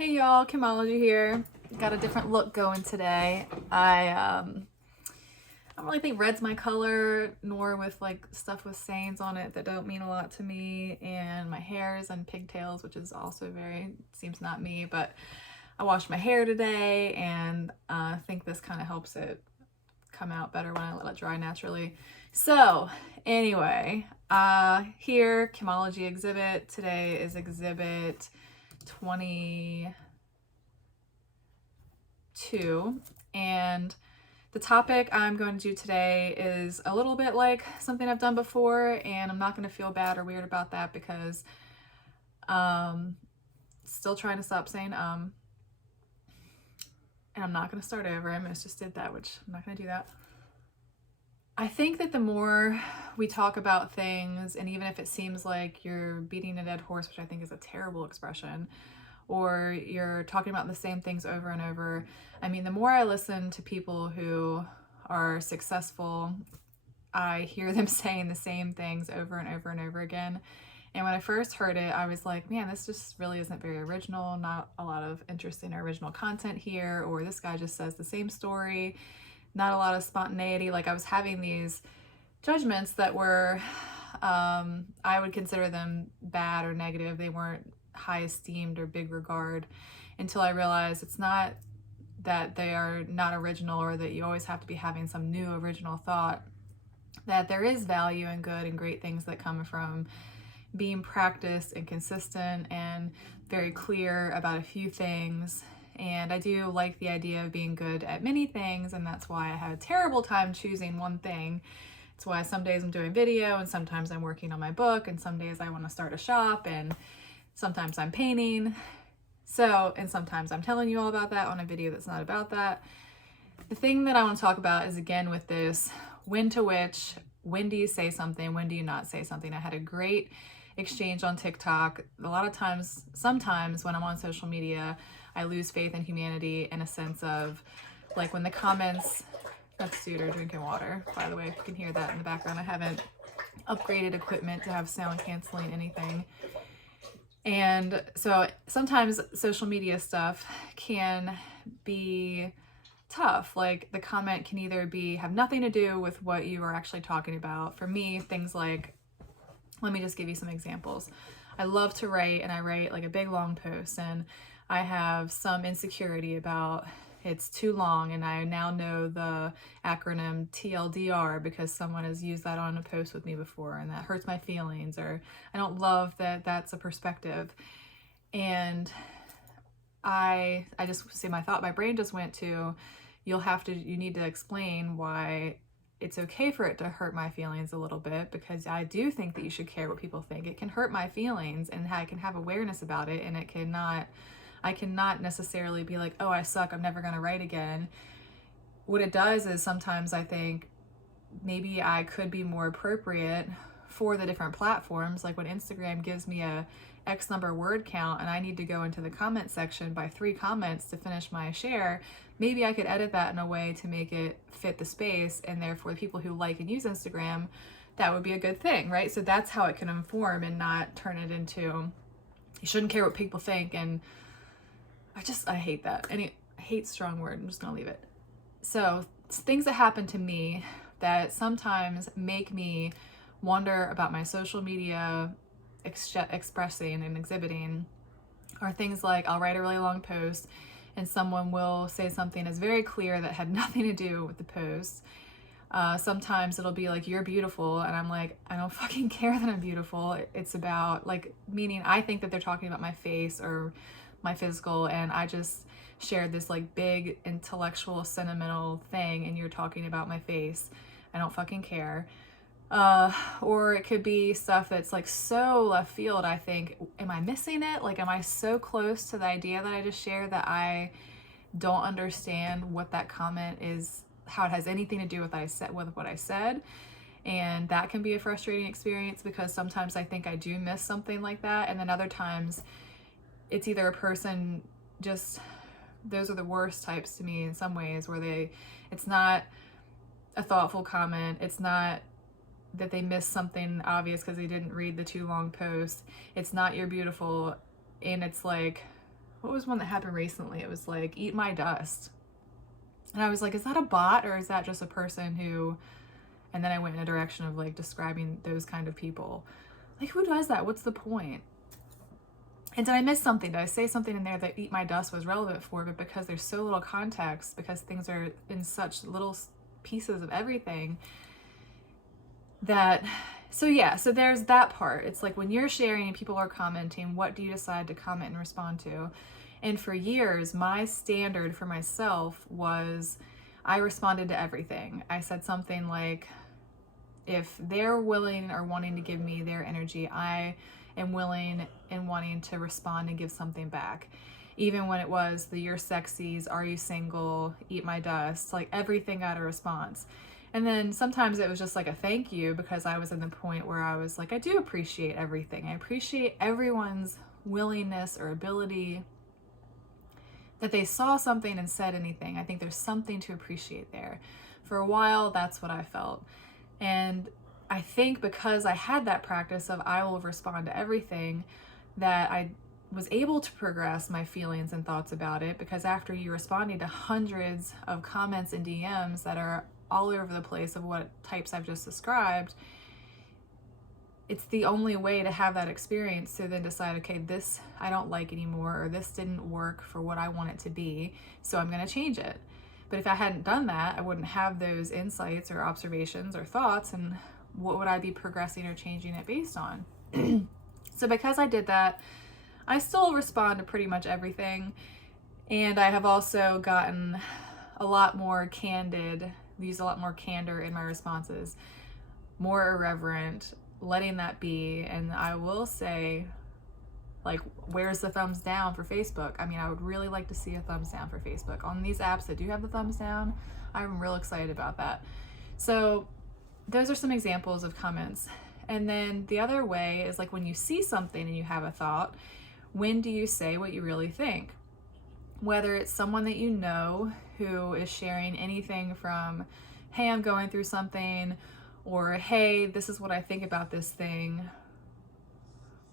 Hey y'all, Chemology here. Got a different look going today. I don't really think red's my color, nor with like stuff with sayings on it that don't mean a lot to me, and my hair's in pigtails, which is also seems not me, but I washed my hair today and I think this kind of helps it come out better when I let it dry naturally. So anyway, here, Chemology exhibit. Today is exhibit 22, and the topic I'm going to do today is a little bit like something I've done before, and I'm not going to feel bad or weird about that because still trying to stop saying and I'm not going to start over. I almost just did that, which I'm not going to do that. I think that the more we talk about things, and even if it seems like you're beating a dead horse, which I think is a terrible expression, or you're talking about the same things over and over. I mean, the more I listen to people who are successful, I hear them saying the same things over and over and over again. And when I first heard it, I was like, man, this just really isn't very original, not a lot of interesting original content here, or this guy just says the same story, not a lot of spontaneity. Like I was having these judgments that were, I would consider them bad or negative. They weren't high esteemed or big regard until I realized it's not that they are not original or that you always have to be having some new original thought, that there is value and good and great things that come from being practiced and consistent and very clear about a few things. And I do like the idea of being good at many things, and that's why I have a terrible time choosing one thing. It's why some days I'm doing video, and sometimes I'm working on my book, and some days I want to start a shop, and sometimes I'm painting. And sometimes I'm telling you all about that on a video that's not about that. The thing that I want to talk about is, again, with this, when do you say something, when do you not say something? I had a great exchange on TikTok. A lot of times, sometimes when I'm on social media, I lose faith in humanity in a sense of, like, when the comments, that's Suter drinking water, by the way, if you can hear that in the background. I haven't upgraded equipment to have sound canceling anything. And so sometimes social media stuff can be tough. Like the comment can either have nothing to do with what you are actually talking about. For me, things like, let me just give you some examples. I love to write, and I write like a big long post, and I have some insecurity about it's too long, and I now know the acronym TLDR because someone has used that on a post with me before, and that hurts my feelings, or I don't love that that's a perspective. And I just see my brain just went to, you need to explain why it's okay for it to hurt my feelings a little bit, because I do think that you should care what people think. It can hurt my feelings, and I can have awareness about it, and I cannot necessarily be like, oh, I suck, I'm never gonna write again. What it does is sometimes I think maybe I could be more appropriate for the different platforms. Like when Instagram gives me a X number word count and I need to go into the comment section by 3 comments to finish my share, maybe I could edit that in a way to make it fit the space, and therefore the people who like and use Instagram, that would be a good thing, right? So that's how it can inform and not turn it into, you shouldn't care what people think. And I hate that. I hate strong word. I'm just gonna leave it. So things that happen to me that sometimes make me wonder about my social media expressing and exhibiting are things like, I'll write a really long post and someone will say something that's very clear that had nothing to do with the post. Sometimes it'll be like, you're beautiful, and I'm like, I don't fucking care that I'm beautiful. It's about, like, meaning I think that they're talking about my face or my physical, and I just shared this like big intellectual sentimental thing, and you're talking about my face. I don't fucking care. Or it could be stuff that's like so left field. I think, am I missing it? Like, am I so close to the idea that I just shared that I don't understand what that comment is, how it has anything to do with what I said? And that can be a frustrating experience, because sometimes I think I do miss something like that, and then other times it's either a person just, those are the worst types to me in some ways, where it's not a thoughtful comment, it's not that they missed something obvious because they didn't read the too long post, it's not you're beautiful, and it's like, what was one that happened recently? It was like, eat my dust. And I was like, is that a bot or is that just a person who, and then I went in a direction of like describing those kind of people. Like, who does that? What's the point? And did I miss something? Did I say something in there that eat my dust was relevant for? But because there's so little context, because things are in such little pieces of everything, that, so yeah, so there's that part. It's like when you're sharing and people are commenting, what do you decide to comment and respond to? And for years, my standard for myself was I responded to everything. I said something like, if they're willing or wanting to give me their energy, I am willing and wanting to respond and give something back. Even when it was the you're sexies, are you single, eat my dust, like everything got a response. And then sometimes it was just like a thank you, because I was in the point where I was like, I do appreciate everything. I appreciate everyone's willingness or ability that they saw something and said anything. I think there's something to appreciate there. For a while, that's what I felt. And I think because I had that practice of I will respond to everything, that I was able to progress my feelings and thoughts about it, because after you responding to hundreds of comments and DMs that are all over the place of what types I've just described, it's the only way to have that experience to then decide, okay, this I don't like anymore, or this didn't work for what I want it to be, so I'm going to change it. But if I hadn't done that, I wouldn't have those insights or observations or thoughts, and what would I be progressing or changing it based on? So because I did that, I still respond to pretty much everything, and I have also gotten a lot more candid, used a lot more candor in my responses, more irreverent, letting that be. And I will say, like, where's the thumbs down for Facebook? I mean, I would really like to see a thumbs down for Facebook. On these apps that do have the thumbs down, I'm real excited about that. So those are some examples of comments. And then the other way is like when you see something and you have a thought, when do you say what you really think? Whether it's someone that you know who is sharing anything from, hey, I'm going through something, or hey, this is what I think about this thing.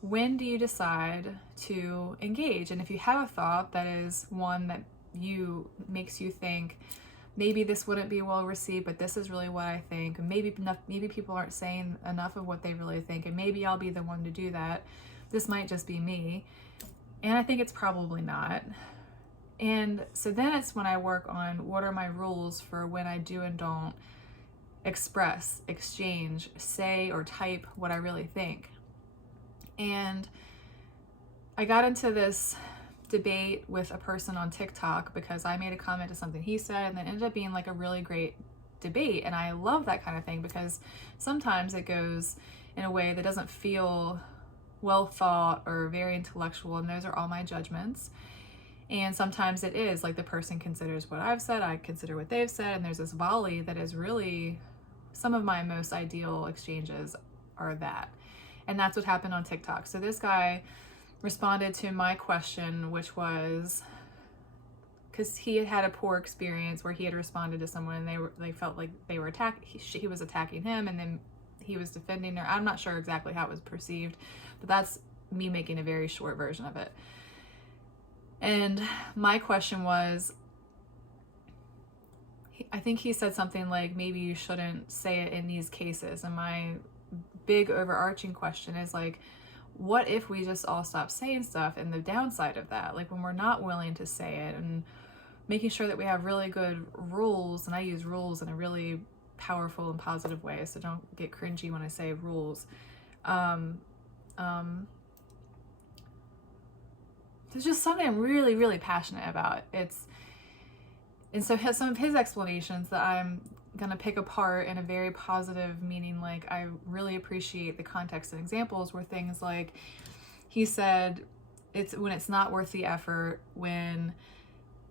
When do you decide to engage? And if you have a thought that is one that makes you think, maybe this wouldn't be well received, but this is really what I think, and maybe people aren't saying enough of what they really think, and maybe I'll be the one to do that. This might just be me, and I think it's probably not. And so then it's when I work on what are my rules for when I do and don't express, exchange, say, or type what I really think. And I got into this debate with a person on TikTok because I made a comment to something he said, and it ended up being like a really great debate. And I love that kind of thing because sometimes it goes in a way that doesn't feel well thought or very intellectual, and those are all my judgments. And sometimes it is like the person considers what I've said, I consider what they've said, and there's this volley that is really, some of my most ideal exchanges are that. And that's what happened on TikTok. So this guy responded to my question, which was, because he had had a poor experience where he had responded to someone and they felt like they were he was attacking him, and then he was defending her. I'm not sure exactly how it was perceived, but that's me making a very short version of it. And my question was, I think he said something like, maybe you shouldn't say it in these cases. And my big overarching question is like, what if we just all stop saying stuff? And the downside of that, like when we're not willing to say it, and making sure that we have really good rules, and I use rules in a really powerful and positive way, so don't get cringy when I say rules. There's just something I'm really, really passionate about. And so some of his explanations that I'm gonna pick apart in a very positive meaning, like I really appreciate the context and examples, were things like, he said, it's when it's not worth the effort, when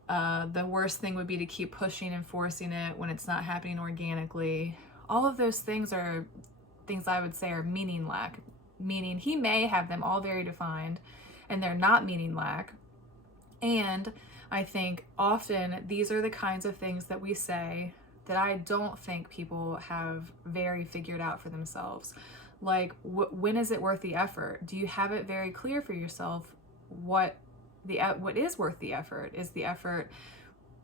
the worst thing would be to keep pushing and forcing it, when it's not happening organically. All of those things are things I would say are meaning lack, meaning he may have them all very defined and they're not meaning lack. And I think often these are the kinds of things that we say that I don't think people have very figured out for themselves. Like, when is it worth the effort? Do you have it very clear for yourself what what is worth the effort? Is the effort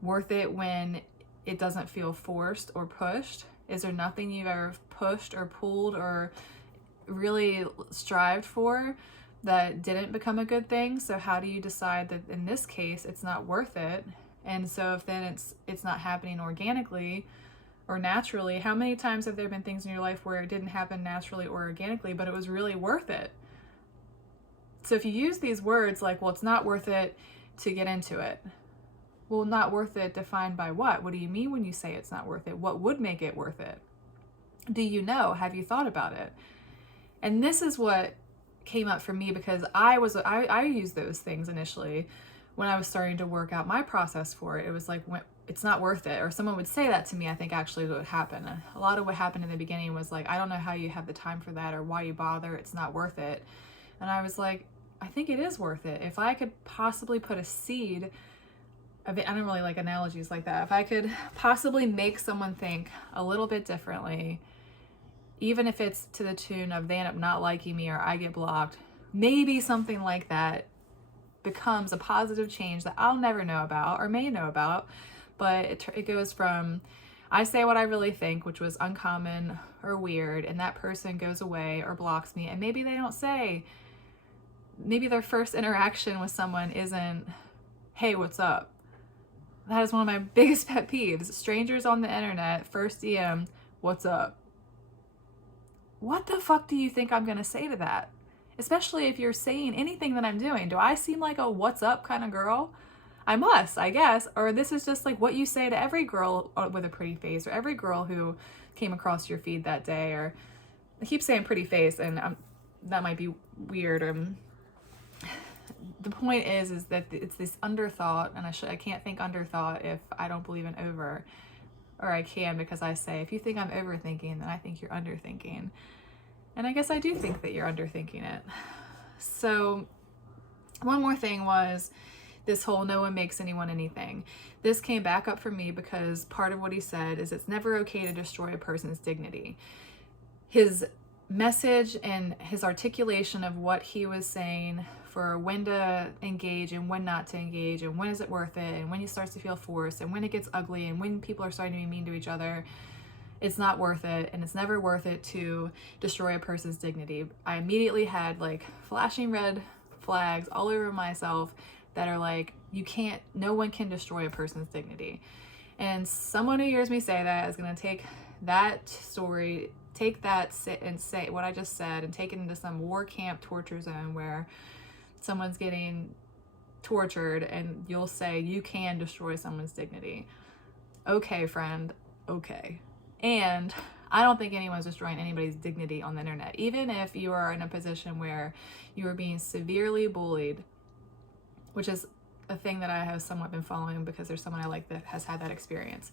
worth it when it doesn't feel forced or pushed? Is there nothing you've ever pushed or pulled or really strived for that didn't become a good thing? So how do you decide that in this case it's not worth it? And so if then it's not happening organically or naturally, how many times have there been things in your life where it didn't happen naturally or organically, but it was really worth it? So if you use these words like, well, it's not worth it to get into it. Well, not worth it defined by what? What do you mean when you say it's not worth it? What would make it worth it? Do you know? Have you thought about it? And this is what came up for me, because I used those things initially when I was starting to work out my process for it. It was like, when it's not worth it, or someone would say that to me, I think actually what would happen. A lot of what happened in the beginning was like, I don't know how you have the time for that, or why you bother, it's not worth it. And I was like, I think it is worth it. If I could possibly put a seed of it, I don't really like analogies like that. If I could possibly make someone think a little bit differently, even if it's to the tune of they end up not liking me or I get blocked, maybe something like that becomes a positive change that I'll never know about or may know about. But it goes from, I say what I really think, which was uncommon or weird, and that person goes away or blocks me, and maybe they don't say, maybe their first interaction with someone isn't, hey, what's up? That is one of my biggest pet peeves. Strangers on the internet, first DM, what's up? What the fuck do you think I'm gonna say to that? Especially if you're saying anything that I'm doing. Do I seem like a what's up kind of girl? I must, I guess. Or this is just like what you say to every girl with a pretty face, or every girl who came across your feed that day. Or I keep saying pretty face, and that might be weird. The point is that it's this underthought, and I can't think underthought if I don't believe in over. Or I can, because I say, if you think I'm overthinking, then I think you're underthinking. And I guess I do think that you're underthinking it. So one more thing was this whole no one makes anyone anything. This came back up for me because part of what he said is it's never okay to destroy a person's dignity. His message and his articulation of what he was saying for when to engage and when not to engage, and when is it worth it, and when it starts to feel forced, and when it gets ugly, and when people are starting to be mean to each other, it's not worth it, and it's never worth it to destroy a person's dignity. I immediately had like flashing red flags all over myself that are like, no one can destroy a person's dignity. And someone who hears me say that is going to take that story, take that and say what I just said, and take it into some war camp torture zone where someone's getting tortured, and you'll say you can destroy someone's dignity. Okay, friend, okay. And I don't think anyone's destroying anybody's dignity on the internet. Even if you are in a position where you are being severely bullied, which is a thing that I have somewhat been following because there's someone I like that has had that experience.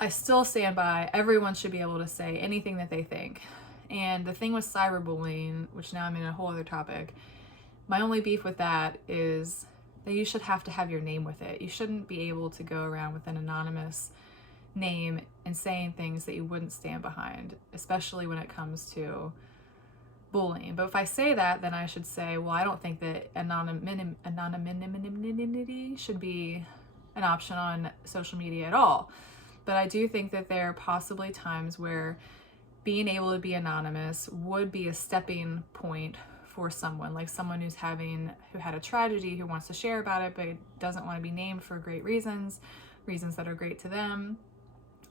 I still stand by, everyone should be able to say anything that they think. And the thing with cyberbullying, which now I'm in a whole other topic, my only beef with that is that you should have to have your name with it. You shouldn't be able to go around with an anonymous name and saying things that you wouldn't stand behind, especially when it comes to bullying. But if I say that, then I should say, well, I don't think that anonymity should be an option on social media at all. But I do think that there are possibly times where being able to be anonymous would be a stepping point for someone, like someone who had a tragedy, who wants to share about it, but doesn't want to be named for great reasons that are great to them.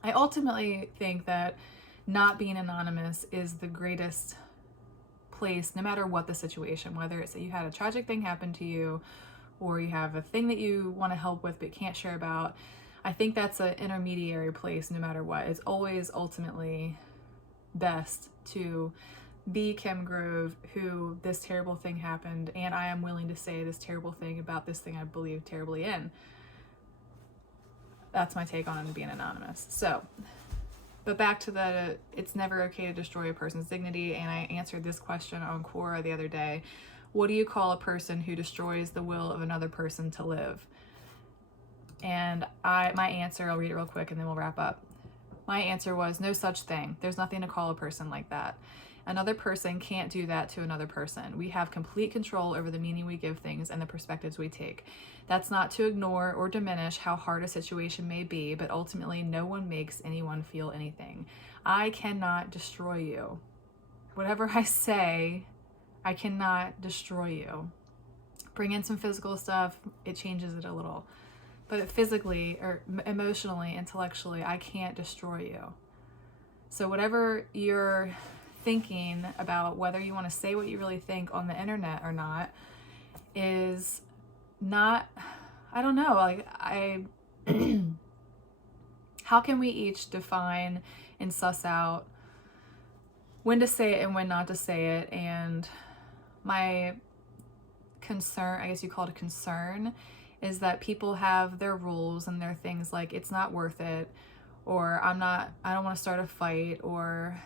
I ultimately think that not being anonymous is the greatest place, no matter what the situation, whether it's that you had a tragic thing happen to you, or you have a thing that you want to help with but can't share about. I think that's an intermediary place no matter what. It's always ultimately best to be Kim Grove, who this terrible thing happened, and I am willing to say this terrible thing about this thing I believe terribly in. That's my take on being anonymous. So, but back to it's never okay to destroy a person's dignity, and I answered this question on Quora the other day. What do you call a person who destroys the will of another person to live? And my answer, I'll read it real quick and then we'll wrap up. My answer was no such thing. There's nothing to call a person like that. Another person can't do that to another person. We have complete control over the meaning we give things and the perspectives we take. That's not to ignore or diminish how hard a situation may be, but ultimately no one makes anyone feel anything. I cannot destroy you. Whatever I say, I cannot destroy you. Bring in some physical stuff, it changes it a little. But physically or emotionally, intellectually, I can't destroy you. So whatever you're thinking about, whether you want to say what you really think on the internet or not, is not, I don't know, like how can we each define and suss out when to say it and when not to say it? And my concern, I guess you call it a concern, is that people have their rules and their things like it's not worth it, or I don't want to start a fight, or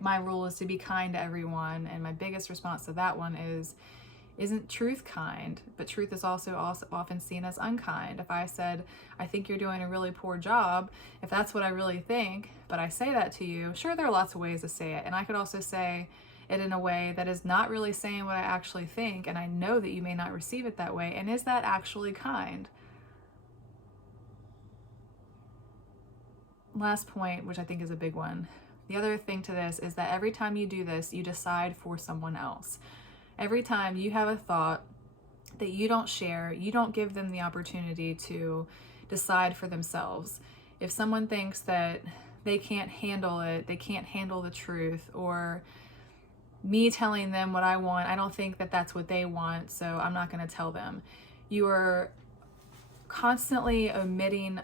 my rule is to be kind to everyone. And my biggest response to that one is, isn't truth kind? But truth is also often seen as unkind. If I said, I think you're doing a really poor job, if that's what I really think, but I say that to you, sure, there are lots of ways to say it. And I could also say it in a way that is not really saying what I actually think, and I know that you may not receive it that way. And is that actually kind? Last point, which I think is a big one. The other thing to this is that every time you do this, you decide for someone else. Every time you have a thought that you don't share, you don't give them the opportunity to decide for themselves. If someone thinks that they can't handle it, they can't handle the truth, or me telling them what I want, I don't think that that's what they want, so I'm not going to tell them. You are constantly omitting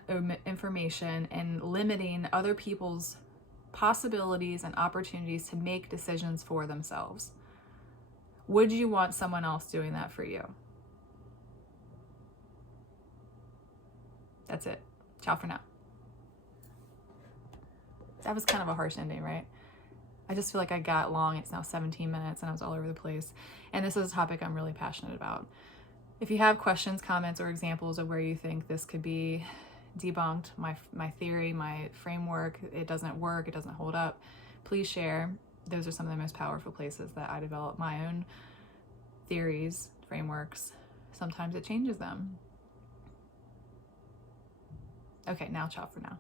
information and limiting other people's possibilities and opportunities to make decisions for themselves. Would you want someone else doing that for you? That's it. Ciao for now. That was kind of a harsh ending, right? I just feel like I got long. It's now 17 minutes and I was all over the place. And this is a topic I'm really passionate about. If you have questions, comments, or examples of where you think this could be debunked, my theory, my framework, it doesn't work, it doesn't hold up, please share. Those are some of the most powerful places that I develop my own theories, frameworks. Sometimes it changes them. Okay, now ciao for now.